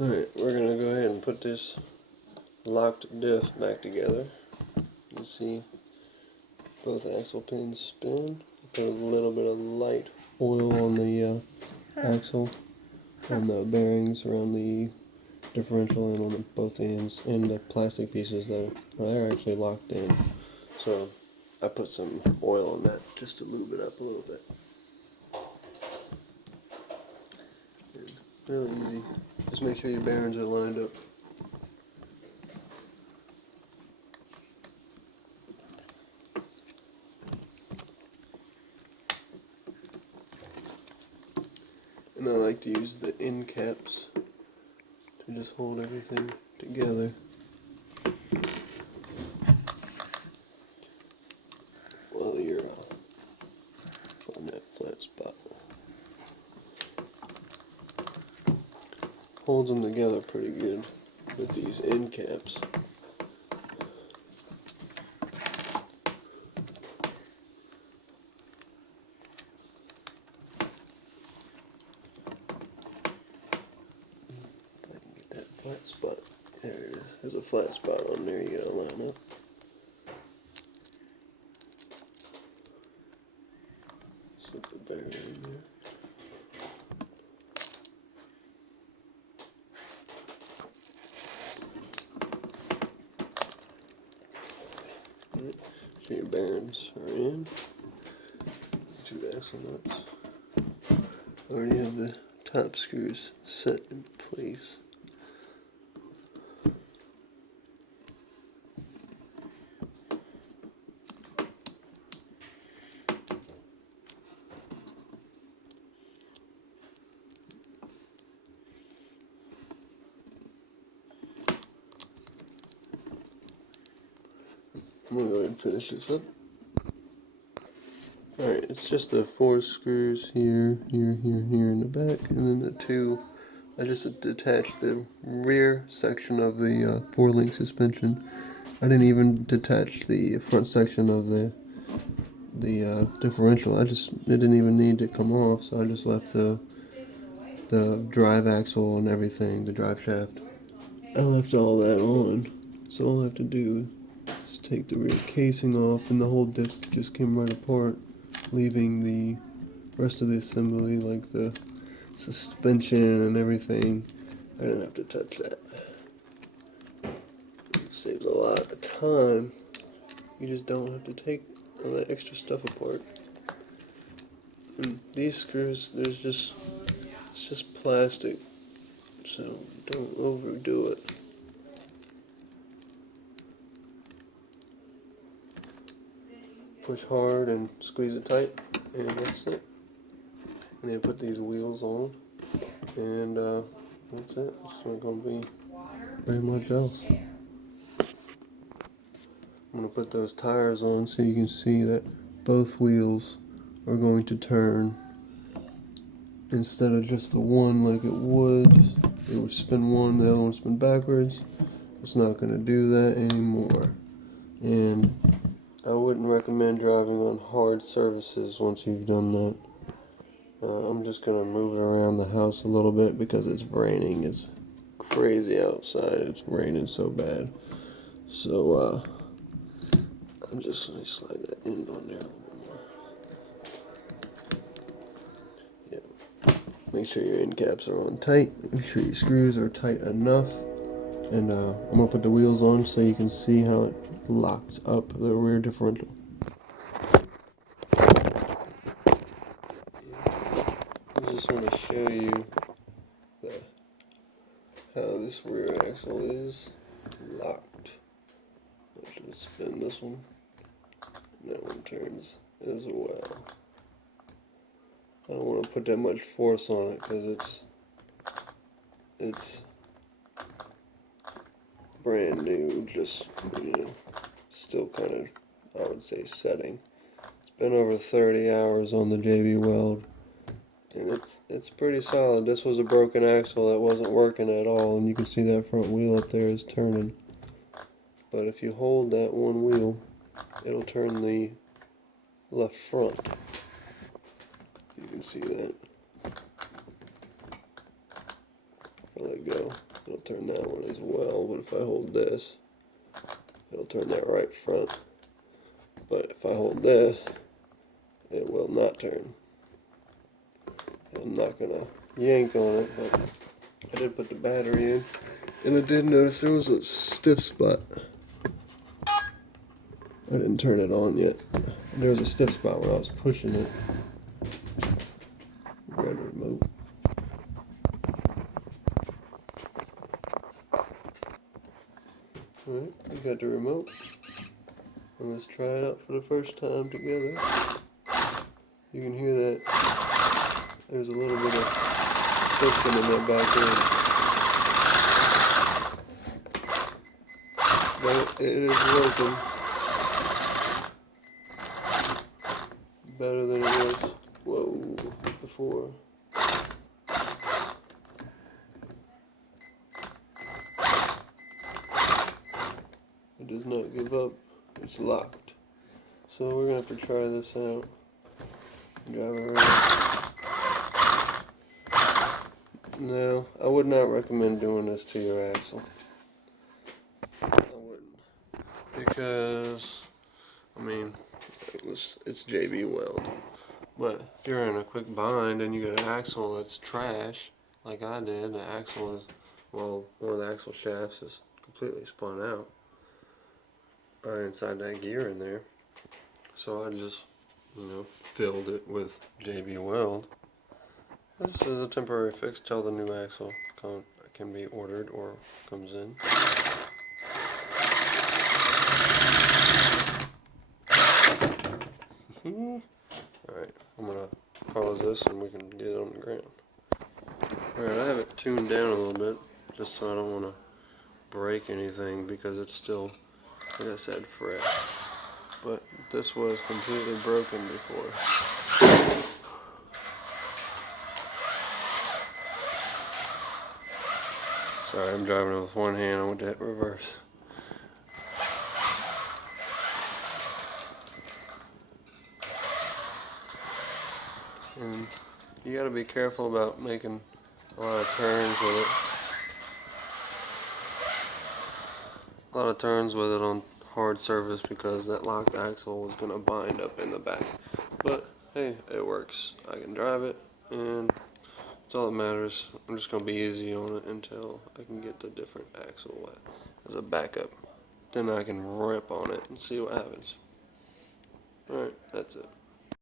Alright, we're going to go ahead and put this locked diff back together. You can see both axle pins spin. Put a little bit of light oil on the axle, on the bearings around the differential and on both ends, and the plastic pieces that are actually locked in. So I put some oil on that just to lube it up a little bit. And really easy. Just make sure your bearings are lined up. And I like to use the end caps to just hold everything together. While you're on that flat spot. Holds them together pretty good with these end caps. If I can get that flat spot. There it is. There's a flat spot on there you gotta line up. Slip the bearing in there. Right. So your bearings are in. 2 axle nuts. I already have the top screws set in place. I'm going to go ahead and finish this up. Alright, it's just the 4 screws here, here, here, here in the back, and then the 2. I just detached the rear section of the 4-link suspension. I didn't even detach the front section of the differential. It didn't even need to come off, so I just left the drive axle and everything, the drive shaft. I left all that on, so all I have to do is take the rear casing off, and the whole disc just came right apart, leaving the rest of the assembly, like the suspension and everything. I didn't have to touch that. It saves a lot of time. You just don't have to take all that extra stuff apart. And these screws, it's just plastic, so don't overdo it. Push hard and squeeze it tight, and that's it. And then put these wheels on, and that's it. It's not going to be very much else. I'm going to put those tires on so you can see that both wheels are going to turn. Instead of just the one like it would spin one, the other one spin backwards. It's not going to do that anymore. And I wouldn't recommend driving on hard surfaces once you've done that. I'm just going to move it around the house a little bit because it's raining. It's crazy outside. It's raining so bad. So I'm just going to slide that end on there a little bit more. Yeah. Make sure your end caps are on tight. Make sure your screws are tight enough. And I'm going to put the wheels on so you can see how it locks up the rear differential. I just want to show you how this rear axle is locked. I should spin this one. And that one turns as well. I don't want to put that much force on it because it's brand new, just, still kind of, I would say, setting. It's been over 30 hours on the JB Weld, and it's pretty solid. This was a broken axle that wasn't working at all, and you can see that front wheel up there is turning. But if you hold that one wheel, it'll turn the left front. You can see that. For let go, it'll turn that one as well. But if I hold this, it'll turn that right front. But if I hold this, it will not turn. I'm not gonna yank on it, but I did put the battery in, and I did notice there was a stiff spot. I didn't turn it on yet. There was a stiff spot when I was pushing it. Grab the remote. Alright, we got the remote. And let's try it out for the first time together. You can hear that there's a little bit of friction in that back end. But it is working better than it was, before. It does not give up. It's locked. So we're gonna have to try this out. Drive it around. No, I would not recommend doing this to your axle. I wouldn't. Because, I mean, it's JB Weld. But if you're in a quick bind and you get an axle that's trash, like I did, the axle is, well, one of the axle shafts is completely spun out. Right inside that gear in there. So I just, filled it with JB Weld. This is a temporary fix till the new axle can be ordered or comes in. Alright, I'm going to pause this and we can get it on the ground. Alright, I have it tuned down a little bit just so I don't want to break anything because it's still, like I said, fresh. But this was completely broken before. Sorry, I'm driving with one hand. I went to hit reverse. And you got to be careful about making a lot of turns with it. A lot of turns with it on hard surface because that locked axle was going to bind up in the back. But hey, it works. I can drive it, and that's all that matters. I'm just going to be easy on it until I can get the different axle as a backup. Then I can rip on it and see what happens. Alright, that's it.